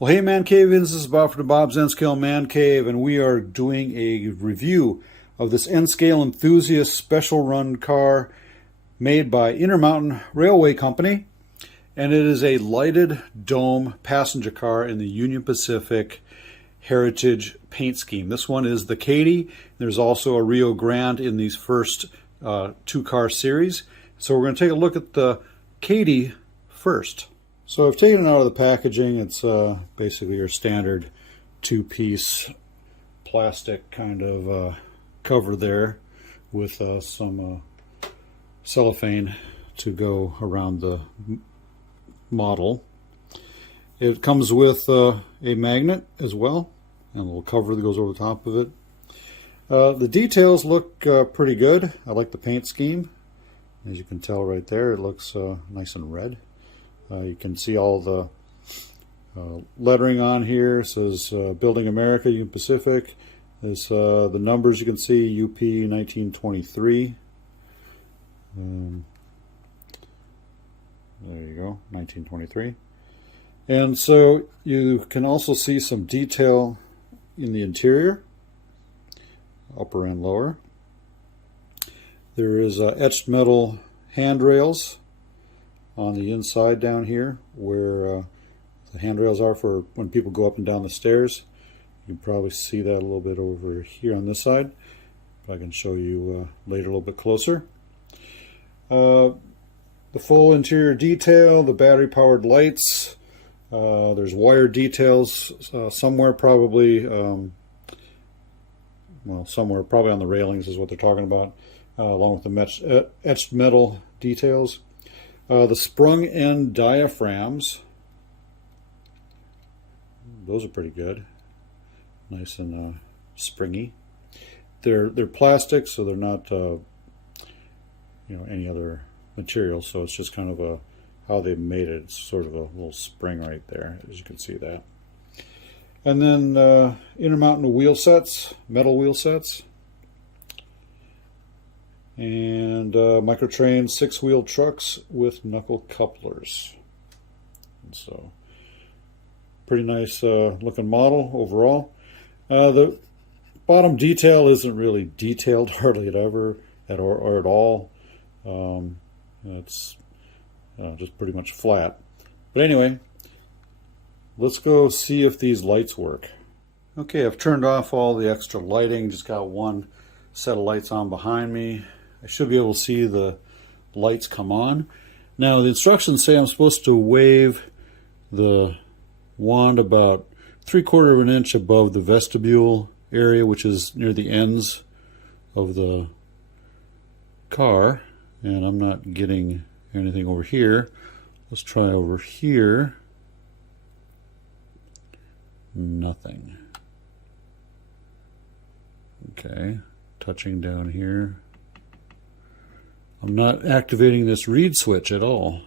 Well, hey ManCavians, this is Bob for DaBob's N Scale ManCave, and we are doing a review of this N Scale Enthusiast special run car made by Intermountain Railway Company, and it is a lighted dome passenger car in the Union Pacific Heritage paint scheme. This one is the Katy. There's also a Rio Grande in these first two-car series. So we're going to take a look at the Katy first. So I've taken it out of the packaging. It's basically your standard two-piece plastic kind of cover there with some cellophane to go around the model. It comes with a magnet as well, and a little cover that goes over the top of it. The details look pretty good. I like the paint scheme. As you can tell right there, it looks nice and red. You can see all the lettering on here. It says Building America, Union Pacific. There's the numbers you can see, UP 1923. There you go, 1923. And so you can also see some detail in the interior, upper and lower. There is etched metal handrails on the inside down here where the handrails are for when people go up and down the stairs. You can probably see that a little bit over here on this side, but I can show you later a little bit closer. The full interior detail, the battery powered lights, there's wire details somewhere probably, well, somewhere probably on the railings is what they're talking about, along with the etched metal details. The sprung end diaphragms, those are pretty good, nice and springy. They're plastic, so they're not any other material, so it's just kind of how they made it. It's sort of a little spring right there, as you can see that. And then Intermountain wheel sets, metal wheel sets, and Microtrain 6-wheel trucks with knuckle couplers. And so pretty nice looking model overall. The bottom detail isn't really detailed hardly or at all. It's just pretty much flat. But anyway, let's go see if these lights work. Okay, I've turned off all the extra lighting, just got one set of lights on behind me. I should be able to see the lights come on. Now the instructions say I'm supposed to wave the wand about 3/4 of an inch above the vestibule area, which is near the ends of the car, and I'm not getting anything over here. Let's try over here. Nothing. Okay, touching down here. I'm not activating this reed switch at all.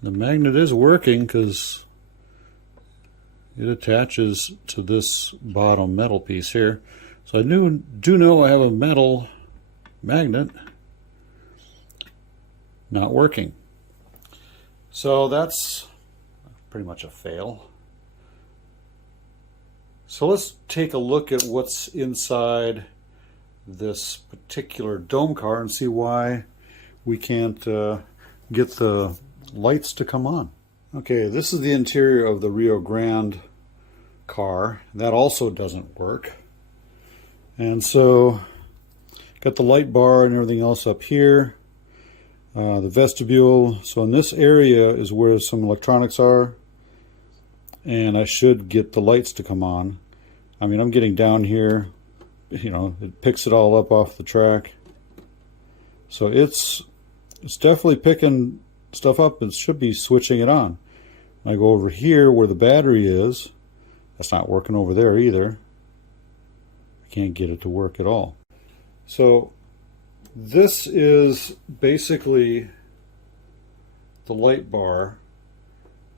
The magnet is working because it attaches to this bottom metal piece here. So I do know I have a metal magnet. Not working. So that's pretty much a fail. So let's take a look at what's inside this particular dome car and see why we can't get the lights to come on. Okay, this is the interior of the Rio Grande car. That also doesn't work. And so got the light bar and everything else up here. The vestibule. So in this area is where some electronics are, and I should get the lights to come on. I mean, I'm getting down here, it picks it all up off the track. So it's definitely picking stuff up and should be switching it on. When I go over here where the battery is, that's not working over there either. I can't get it to work at all. So this is basically the light bar,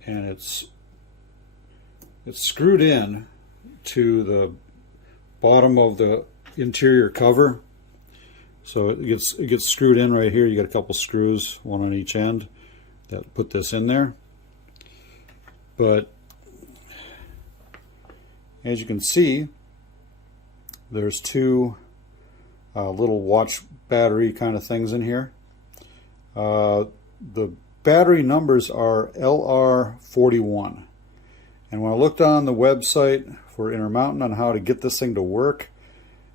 and it's screwed in to the bottom of the interior cover. So it gets screwed in right here. You got a couple screws, one on each end, that put this in there. But as you can see, there's two little watch battery kind of things in here. The battery numbers are LR41. And when I looked on the website for Intermountain on how to get this thing to work,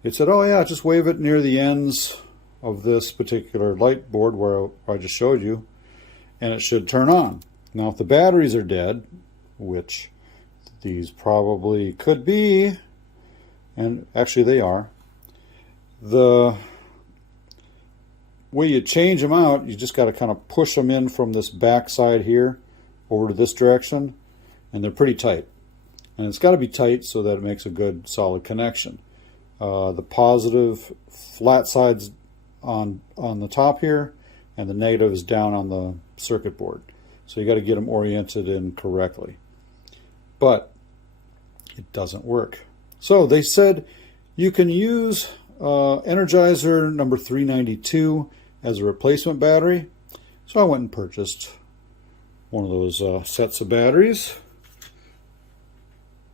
it said, oh yeah, just wave it near the ends of this particular light board where I just showed you, and it should turn on. Now if the batteries are dead, which these probably could be, and actually they are, the way you change them out, you just got to kind of push them in from this back side here over to this direction, and they're pretty tight. And it's got to be tight so that it makes a good solid connection. The positive flat side's on the top here, and the negative is down on the circuit board. So you got to get them oriented in correctly. But it doesn't work. So they said you can use Energizer number 392 as a replacement battery. So I went and purchased one of those sets of batteries,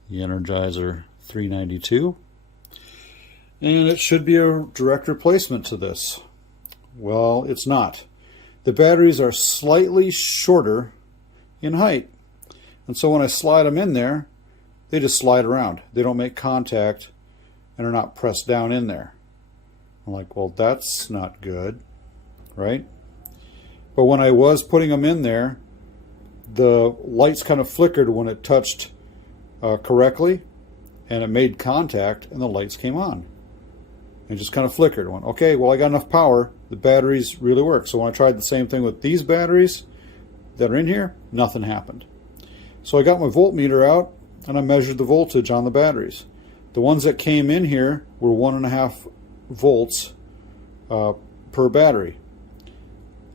the Energizer 392, and it should be a direct replacement to this. Well, it's not. The batteries are slightly shorter in height, and so when I slide them in there, they just slide around. They don't make contact and are not pressed down in there. I'm like, well, that's not good, right? But when I was putting them in there, the lights kind of flickered when it touched correctly, and it made contact, and the lights came on. And just kind of flickered. I went, okay, well, I got enough power. The batteries really work. So when I tried the same thing with these batteries that are in here, nothing happened. So I got my voltmeter out, and I measured the voltage on the batteries. The ones that came in here were 1.5 volts per battery.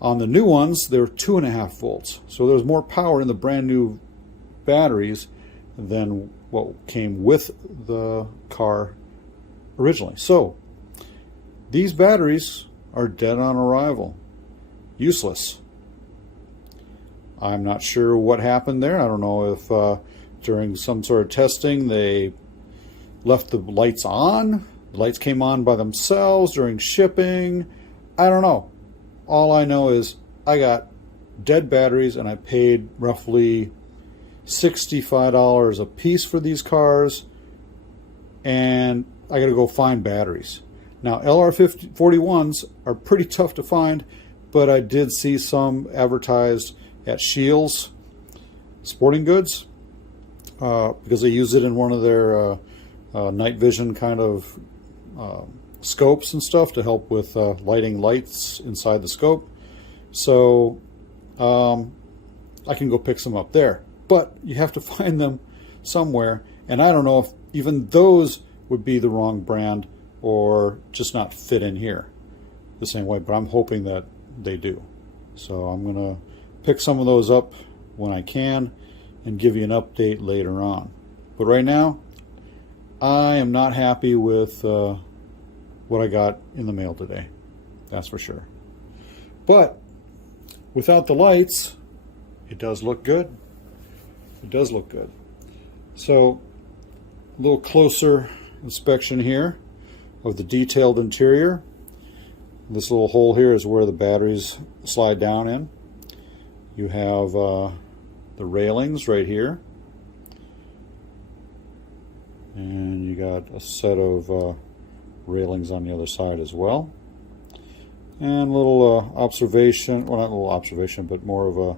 On the new ones, they were 2.5 volts. So there's more power in the brand new batteries than what came with the car originally. So these batteries are dead on arrival. Useless. I'm not sure what happened there. I don't know if during some sort of testing they left the lights on. The lights came on by themselves during shipping. I don't know. All I know is I got dead batteries, and I paid roughly $65 a piece for these cars, and I got to go find batteries. Now LR41s are pretty tough to find, but I did see some advertised at Scheels Sporting Goods because they use it in one of their night vision kind of scopes and stuff to help with lighting lights inside the scope. So I can go pick some up there, but you have to find them somewhere, and I don't know if even those would be the wrong brand or just not fit in here the same way, but I'm hoping that they do. So I'm gonna pick some of those up when I can and give you an update later on. But right now, I am not happy with what I got in the mail today. That's for sure. But without the lights, it does look good. It does look good. So a little closer inspection here of the detailed interior. This little hole here is where the batteries slide down in. You have the railings right here, and you got a set of railings on the other side as well, and a little observation, well, not a little observation, but more of a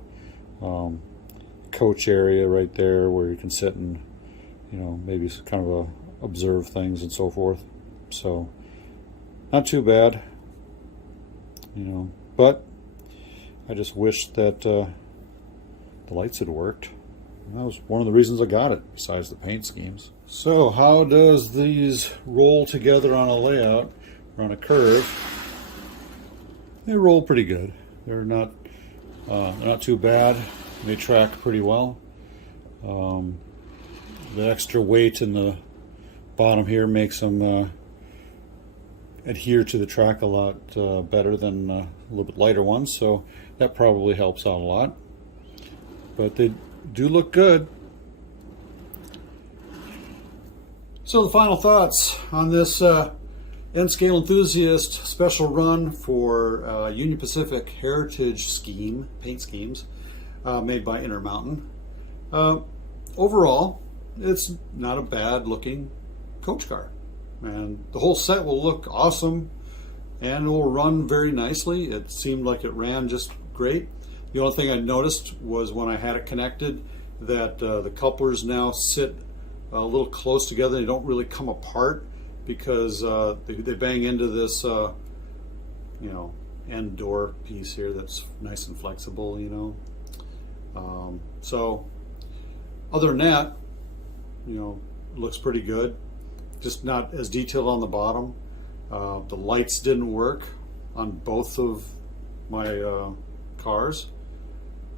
coach area right there where you can sit and, you know, maybe kind of observe things and so forth. So not too bad, you know, but I just wish that the lights had worked. And that was one of the reasons I got it, besides the paint schemes. So how does these roll together on a layout or on a curve? They roll pretty good. They're not too bad. They track pretty well. The extra weight in the bottom here makes them adhere to the track a lot better than a little bit lighter ones, so that probably helps out a lot. But they do look good. So the final thoughts on this N Scale Enthusiast special run for Union Pacific Heritage Scheme, paint schemes, made by Intermountain. Overall, it's not a bad looking coach car. And the whole set will look awesome and it will run very nicely. It seemed like it ran just great. The only thing I noticed was when I had it connected that the couplers now sit a little close together. They don't really come apart because they bang into this, end door piece here that's nice and flexible, So other than that, it looks pretty good. Just not as detailed on the bottom. The lights didn't work on both of my cars.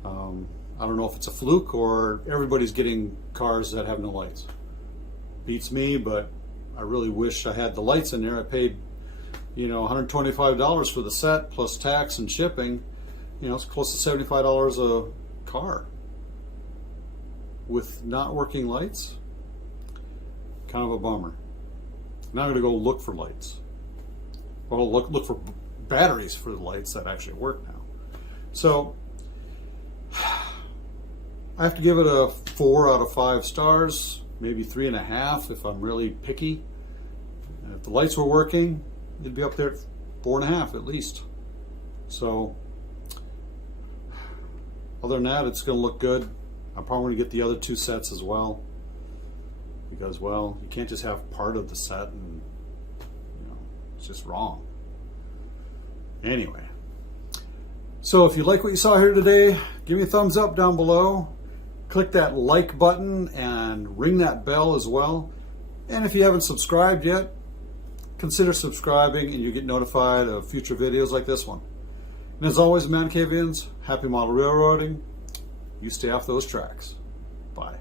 I don't know if it's a fluke or everybody's getting cars that have no lights. Beats me, but I really wish I had the lights in there. I paid, $125 for the set plus tax and shipping. It's close to $75 a car with not working lights. Kind of a bummer. Now I'm going to go look for lights. Well, look for batteries for the lights that actually work now. So I have to give it a 4 out of 5 stars, maybe 3.5 if I'm really picky. And if the lights were working, it'd be up there at 4.5 at least. So other than that, it's going to look good. I'm probably going to get the other 2 sets as well. Because, well, you can't just have part of the set and, it's just wrong. Anyway, so if you like what you saw here today, give me a thumbs up down below. Click that like button and ring that bell as well. And if you haven't subscribed yet, consider subscribing and you get notified of future videos like this one. And as always, ManCavians, happy model railroading. You stay off those tracks. Bye.